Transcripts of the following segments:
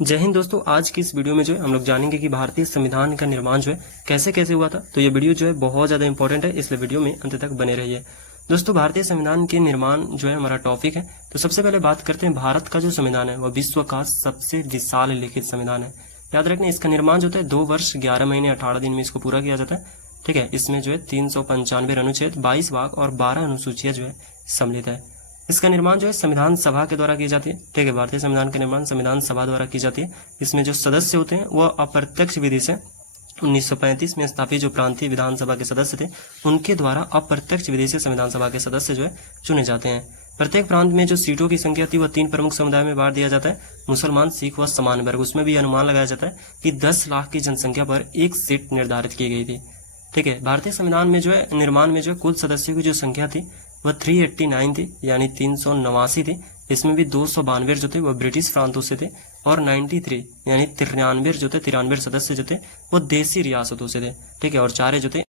जय हिंद दोस्तों। आज की इस वीडियो में जो है हम लोग जानेंगे कि भारतीय संविधान का निर्माण जो है कैसे कैसे हुआ था। तो ये वीडियो जो है बहुत ज़्यादा इंपॉर्टेंट है, इसलिए वीडियो में अंत तक बने रहिए। दोस्तों, भारतीय संविधान के निर्माण जो है हमारा टॉपिक है। तो सबसे पहले बात करते हैं, भारत का जो संविधान है वह विश्व का सबसे विशाल लिखित संविधान है। याद रखना, इसका निर्माण जो है 2 वर्ष 11 महीने 18 दिन में इसको पूरा किया जाता है। ठीक है, इसमें जो है 395 अनुच्छेद, 22 भाग और 12 अनुसूचियां जो है सम्मिलित है। इसका निर्माण जो है संविधान सभा के द्वारा की जाती है। ठीक है, भारतीय संविधान का निर्माण संविधान सभा द्वारा की जाती है। इसमें जो सदस्य होते हैं वह अप्रत्यक्ष विधि से 1935 में स्थापित जो प्रांतीय विधानसभा के सदस्य थे उनके द्वारा अप्रत्यक्ष विधि से संविधान सभा के सदस्य जो है चुने जाते हैं। प्रत्येक प्रांत में जो सीटों की संख्या थी वह 3 प्रमुख समुदाय में बांट दिया जाता है, मुसलमान, सिख व सामान्य वर्ग। उसमें भी अनुमान लगाया जाता है कि 10 लाख की जनसंख्या पर एक सीट निर्धारित की गई थी। ठीक है, भारतीय संविधान में जो है निर्माण में जो कुल सदस्यों की जो संख्या थी वह 389 थी, यानी 389 थी। इसमें भी 292 जो थे वह ब्रिटिश प्रांतों से थे और 93 यानी 93 जो थे 93 सदस्य जो थे वो देसी रियासतों से थे। ठीक है, और 4 जो थे।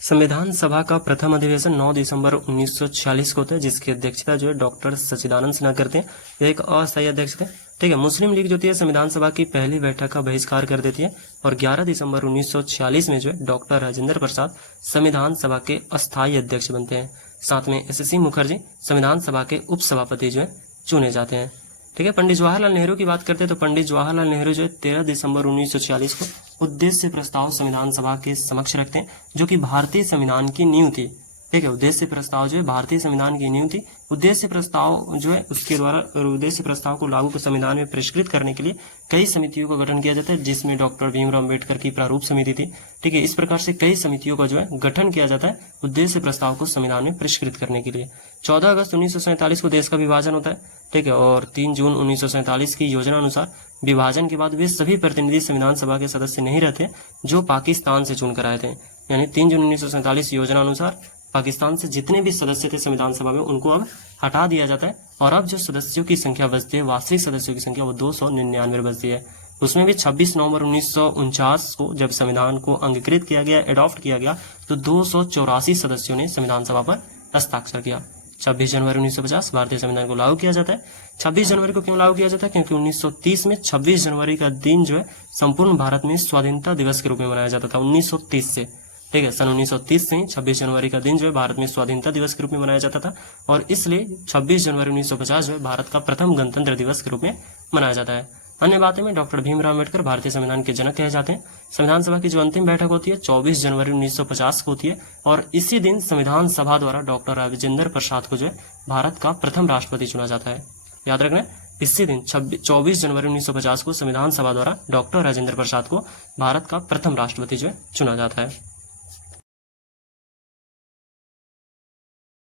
संविधान सभा का प्रथम अधिवेशन 9 दिसंबर 1946 को होता है, जिसकी अध्यक्षता जो है डॉक्टर सच्चिदानंद सिन्हा करते हैं। यह एक अस्थायी अध्यक्ष थे। ठीक है, मुस्लिम लीग जो थी संविधान सभा की पहली बैठक का बहिष्कार कर देती है और 11 दिसंबर 1946 में जो है डॉक्टर राजेंद्र प्रसाद संविधान सभा के अस्थायी अध्यक्ष बनते हैं। साथ में एससी मुखर्जी संविधान सभा के उपसभापति जो है चुने जाते हैं। ठीक है, पंडित जवाहरलाल नेहरू की बात करते हैं तो पंडित जवाहरलाल नेहरू जो है 13 दिसंबर 1946 को उद्देश्य प्रस्ताव संविधान सभा के समक्ष रखते हैं, जो कि भारतीय संविधान की नींव थी। ठीक है, उद्देश्य प्रस्ताव जो है भारतीय संविधान की नींव थी। उद्देश्य प्रस्ताव जो है उसके द्वारा उद्देश्य प्रस्ताव को लागू संविधान में परिष्कृत करने के लिए कई समितियों का गठन किया जाता है, जिसमें डॉक्टर भीमराव अम्बेडकर की प्रारूप समिति थी। ठीक है, इस प्रकार से कई समितियों का जो है गठन किया जाता है उद्देश्य प्रस्ताव को संविधान में परिष्कृत करने के लिए। 14 अगस्त 1947 को देश का विभाजन होता है। ठीक है, और 3 जून 1947 की योजना अनुसार विभाजन के बाद वे सभी प्रतिनिधि संविधान सभा के सदस्य नहीं रहते जो पाकिस्तान से चुनकर आए थे। यानी 3 जून 1947 योजना अनुसार पाकिस्तान से जितने भी सदस्य थे संविधान सभा में उनको अब हटा दिया जाता है और अब जो सदस्यों की संख्या बचती है, वास्तविक सदस्यों की संख्या वो 299 बचती है। उसमें भी 26 नवंबर 1949 को जब संविधान को अंगीकृत किया गया, एडॉप्ट किया गया, तो 284 सदस्यों ने संविधान सभा पर हस्ताक्षर किया। 26 जनवरी 1950 भारतीय संविधान को लागू किया जाता है। 26 जनवरी को क्यों लागू किया जाता है? क्योंकि 1930 में 26 जनवरी का दिन जो है संपूर्ण भारत में स्वाधीनता दिवस के रूप में मनाया जाता था। 1930 से, ठीक है, सन 1930 से ही 26 जनवरी का दिन जो है भारत में स्वाधीनता दिवस के रूप में मनाया जाता था और इसलिए 26 जनवरी 1950 जो है भारत का प्रथम गणतंत्र दिवस के रूप में मनाया जाता है। अन्य बातें में डॉक्टर भीमराव अम्बेडकर भारतीय संविधान के जनक कहे जाते हैं। संविधान सभा की जो अंतिम बैठक होती है 24 जनवरी 1950 को होती है और इसी दिन संविधान सभा द्वारा डॉक्टर राजेंद्र प्रसाद को जो है भारत का प्रथम राष्ट्रपति चुना जाता है। याद रखना, इसी दिन 24 जनवरी 1950 को संविधान सभा द्वारा डॉक्टर राजेंद्र प्रसाद को भारत का प्रथम राष्ट्रपति जो है चुना जाता है।